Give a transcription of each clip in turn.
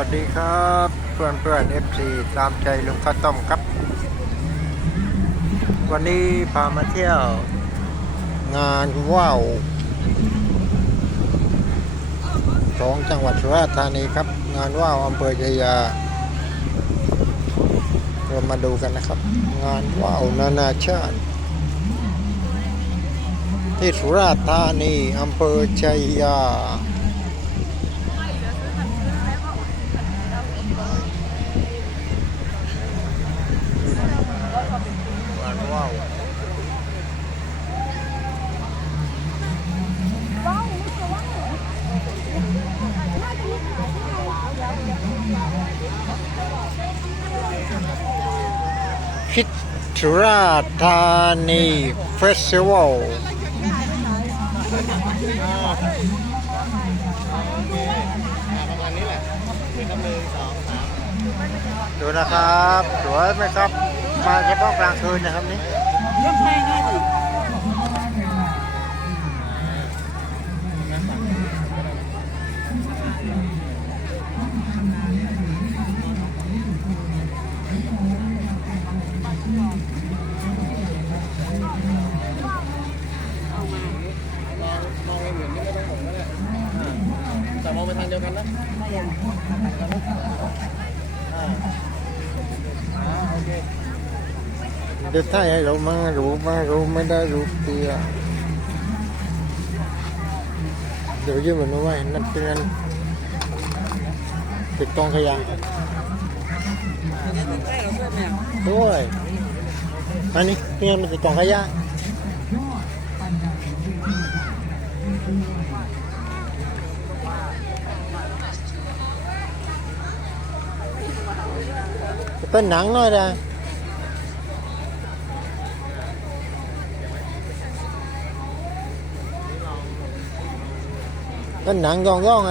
วัสดีครับเพื่อนเพื่อนเอฟซีตามใจลุงข้าวต้มครับ วันนี้พามาเที่ยว งานว่าวสองจังหวัดสุราษฎร์ธานีครับ งานว่าวอำเภอชายาเรามาดูกันนะครับ งานว่าวนานาชาติ ที่สุราษฎร์ธานีอำเภอชัยยา งานว่าวคิด สุราษฎร์ธานีเฟสติวัลดูนะครับ สวยไหมครับ มาเฉพาะกลางคืนนะครับนี่ มองไม่เหมือนนี่ไม่ต้องผมก็ได้ แต่มองไปทางเดียวกันนะอ่าอ่าโอเคเดี๋ยวถ้าให้เรามารู้มารู้ไม่ได้รู้เตียเดี๋ยวยืมมันไว้นั่นเป็นงั้นติดกองขยะด้วยอันนี้เนี่ยมันติดกองขยะ เป็นหนังหน่อยนะเป็นหนังยองย่องไ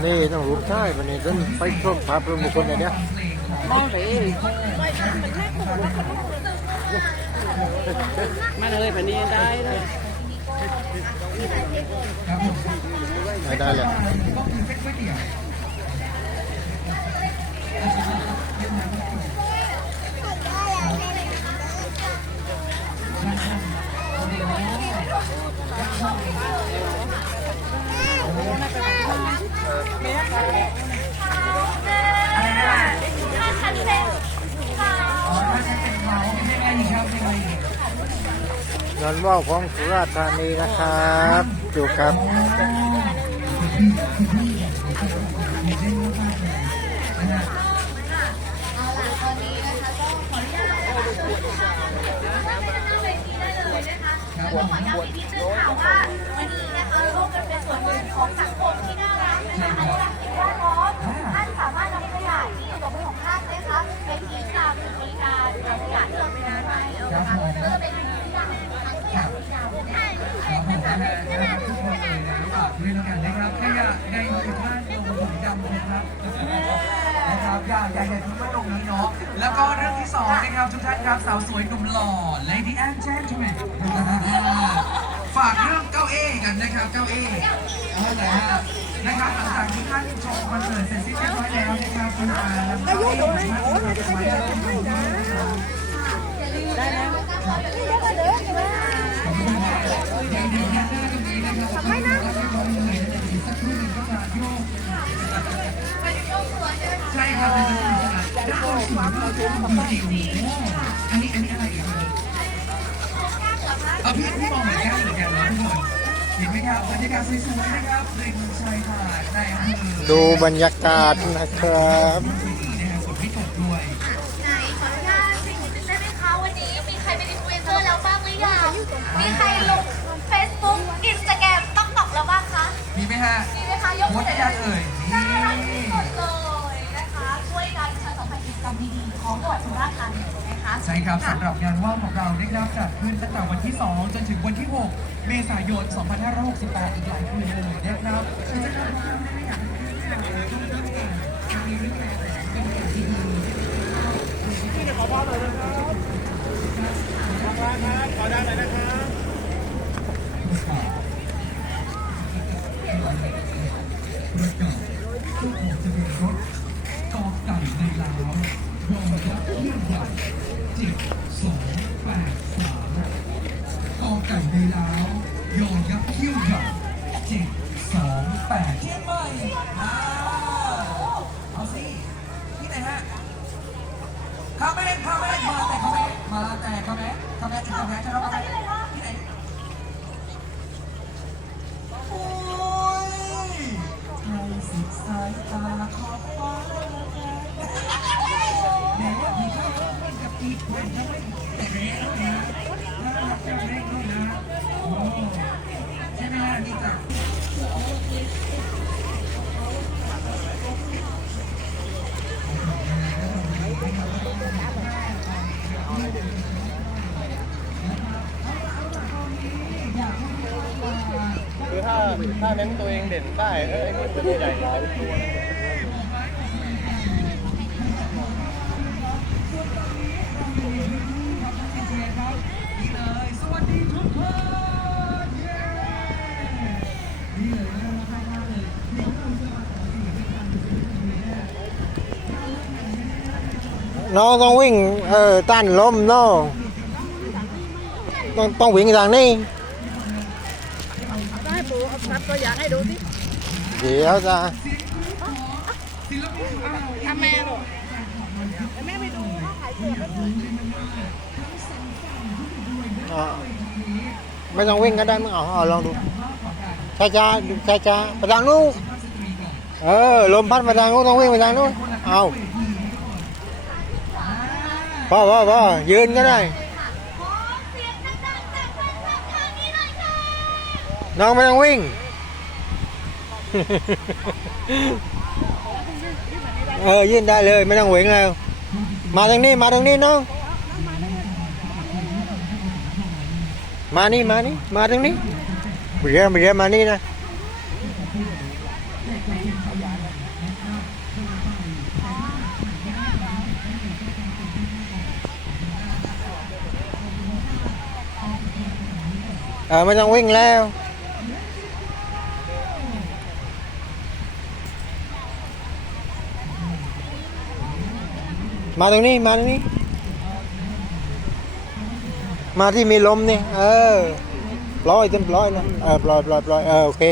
ไม่ นี่ต้องรู้ใช่วันนี้ต้องไปชมภาพรวมบุคคลไหนเนี่ย ไ มาเลยแบบนี้ได้เลยไม่ได้เลย งานว่าวของสุราษฎร์ธานีนะครับดูครับขอย้ำอีกนิดนึงค่ะว่าวันนี้นะคะร่วมกันเป็นส่วนหนึ่งของสังคมที่น่ารักนะคะอนุรักษ์สิ่งแวดล้อมท่านสามารถนำขยะที่อยู่ตร ในหมู่บ้านลงถุงดำนนะครับนะครับอย่าอย่าอย่าทิ้งไว้ตรงนี้เนาะแล้วก็เรื่องที่สองนะครับทุกท่านครับสาวสวยหนุ่มหล่อ Lady and Gentlemen ฝากเรื่องเก้าเอกันนะครับเก้าเอ้เอาเลยฮะนะครับหลังจากที่ท่านชมคอนเสิร์ตเสร็จสิ้นเรียบร้อยแล้วนะครับคุณอาอายุตรงไหนโอ้ยจะไปจะให้นได้แล้วเดี๋ยวเดี๋ยวด้านหน้าตรงนี้นะครับไมนแล้วก็เหนื่อยแล้วเดี๋ยวอีกสักครู่ห นึ่งก็จะโยกใช่ครับเป็นสนุกสนานด้านสวยมากดูดิโอ้โหอันนี้อันนี้อะไรอีกครับเอาพี่พี่มองเหมือนกันเหมือนกันนะทุกคนเห็นไหมครับบรรยากาศสวยๆนะครับริมชายหาดในอำเภอดูบรรยากาศนะครับสีนะครับฝนไม่ตกด้วยไหนขออนุญาตสิ่งนี้ได้ไหมคะวันนี้มีใครเป็นอินฟลูเอนเซอร์แล้วบ้างหรือยังมีใครลง Facebook Instagram ต้องตอกแล้วบ้างคะ มีไหมฮะมีไหมคะยกโพมืสอต์ได้ยังเอ่ยน่ารักนี่ที่สุดเลยนะคะช่วยกันประชาสัมพันธ์กิจกรรมดีๆของจังหวัดสุราษฎร์ธานีนะคะใช่ครับสำหรับงานว่าวของเรานะครับจัดขึ้นตั้งแต่วันที่ 2 จนถึงวันที่ 6 เมษายน 2568 อีกหลายคืนเลยนะครับกิจกรรมของเราเนี่ยอยากให้ทุกท่านนะครับจะมีเรื่องราวของเป็นอย่างที่ดีขอพรหน่อยนะครับทางร้านครับขอได้เลยนะครับ ประกอบทุกของจะเป็นรถกอไก่ในลาวยอยักษ์เยี่ยมใหญ่เจ็ดสองแปดสามกอไก่ในลาวยอยักษ์เยี่ยวใหญ่เจ็ดสองแปดเชียงใหม่ เน้นตัวเองเด่นได้เอ้ยไอ้ตัวใหญ่ๆเอาจะวิ่งครับสวัสดีเชียน่ารักมากๆเลยเดี๋ยวเราจะมาของที่การดูตรงนี้เนี่ยน้องต้องวิ่งเออต้านลมน้องต้องต้องวิ่งทางนี้ ตัวอย่างให้ดูสิเดี๋ยวจะศิลปินของเราทำแม่หรอแม่ไปดูเขาขายเสื้อให้ดูอะไม่ต้องวิ่งก็ได้มึงเอาเอาลองดูช้าช้าๆดูช้าช้าๆไปทางนู้นเออลมพัดมาทางนู้นต้องวิ่งไปทางนู้นเอาพอพอพอยืนก็ได้ขอเสียงดังๆจากแฟนคลับทางนี้หน่อยค่ะน้องไม่ต้องวิ่ง เออยื่นได้เลยไม่ต้องเหวงแล้ว มาทางนี้มาทางนี้น้อง มานี่มานี่มาทางนี้เรียนเรียนมานี่นะเออไม่ต้องวิ่งแล้ว มาตรงนี้มาตรงนี้ มาที่มีลมนี่เออปล่อยเต็มปล่อยนะเออปล่อยปล่อยปล่อยเออโอเค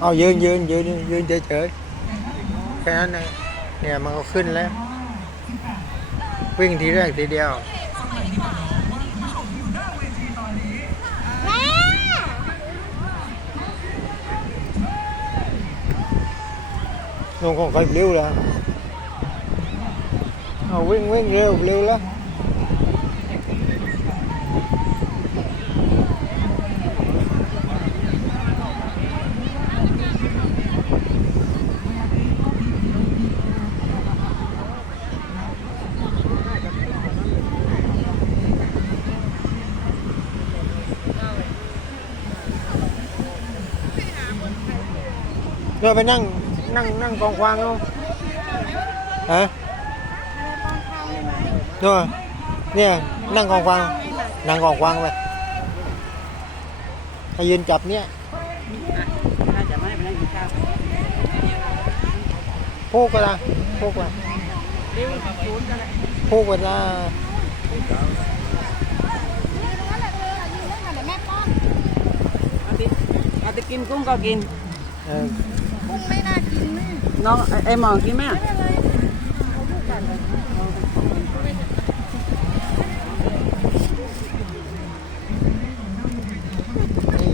เอายืนยืนยืนยืนเฉยเฉยๆแค่นั้นเองเนี่ยมันก็ขึ้นแล้ว วิ่งทีแรกทีเดียวแม่ลงของใครเร็วแล้ว เอาวิ่งวิ่งเร็วเร็วแล้ว เดี๋ยวไปนั่งนั่งนั่งกองควางเอาฮะเนี่ยเนี่ยนั่งกองควางนั่งกองควางไปให้ยืนจับเนี่ยน่าจะไม่ไปนั่งกินข้าวพูกก็ได้พูกก็เร็วศูนย์กันเลยพูกก็ได้เอาติเอาติกินกุ้งก็กินเออน้องไอ้ไอ้หมองกินไหมอะ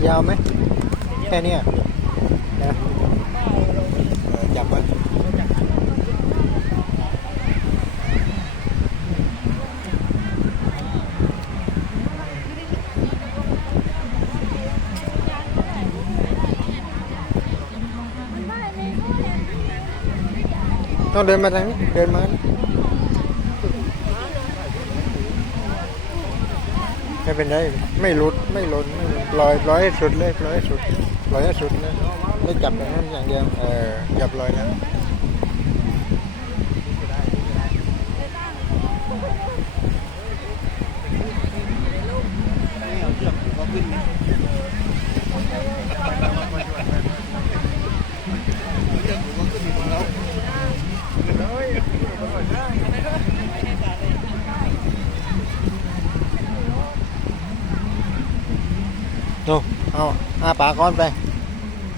นี่ยาวไหมแค่เนี้ยนะเออจับไว้ต้องเดินมาทางนี้เดินมา ไม่เป็นไรไม่หลุดไม่หล่นลอยลอยสุดเลยลอยสุดลอยสุดเลยไม่จับอย่างนั้นอย่างเดียวเออจับลอยนะโน่เอา ปาก้อนไป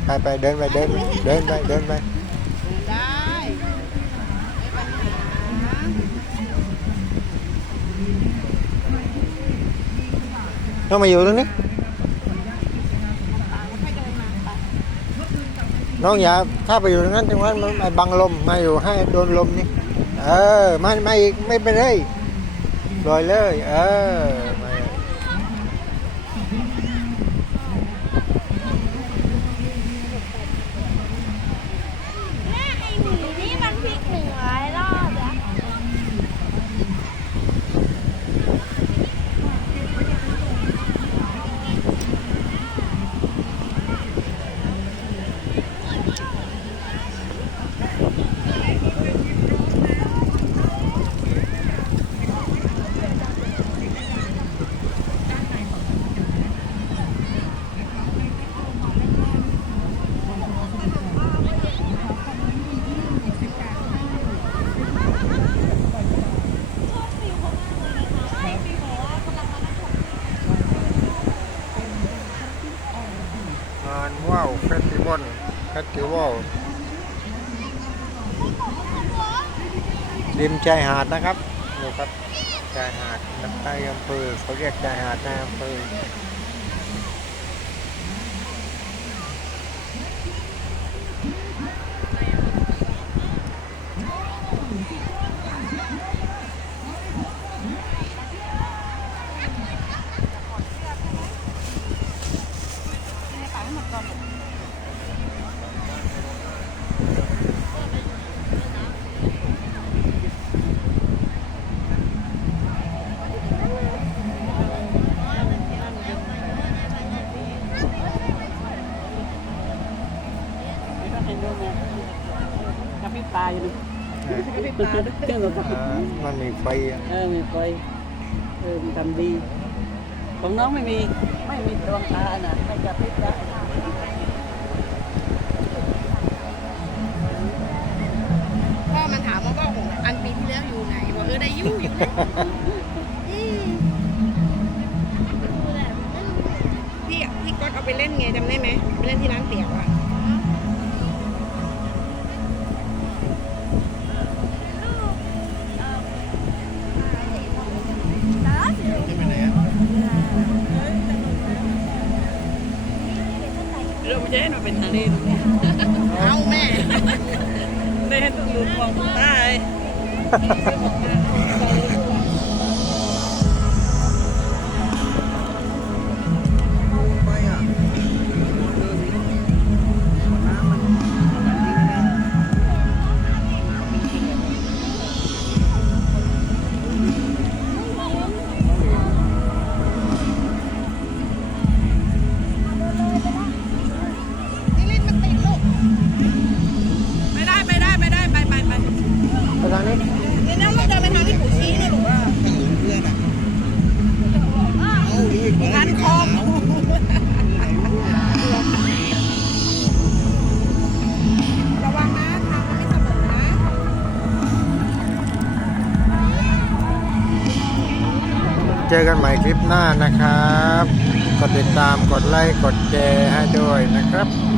ไปไปเดินไปเดินไปเดินไปเดินไปได้ต้องมาอยู่ตรงนี้น้องอย่าถ้าไปอยู่ตรงนั้นตรงนั้นมันบังลมมาอยู่ให้โดนลมนี่เออมามาอีกไม่เป็นไรลอยเลย เออมา แม่ไอหมีนี่มันพลิกหนึ่งร้อยรอบแล้ว งานว้าวเฟสติวัลเฟสติวัลริมชายหาดนะครับดูครับชายหาดน้ำใต้อำเภอเขาเรียกชายหาดในอำเภอ ไม่ต้องเห็นดูไหม กระพริบตาอยู่ดิกระพริบตาด้วยเครื่องกระพริบอ่ามันมีไฟอะเออมีไฟเออมันทำดี ของน้องไม่มี ไม่มีดวงตาน่ะไม่กระพริบตา พี่อะพี่ก๊อตเอาไปเล่นไงจำได้ไหมไปเล่นที่ร้านเตี๋ยวอะเราไม่ใช่ให้มันเป็นทะเลตรงนี้เอาแม่ไม่ให้ต้องหลุดมองใต้ คลิปหน้านะครับ กดติดตามกดไลค์กดแชร์ให้ด้วยนะครับ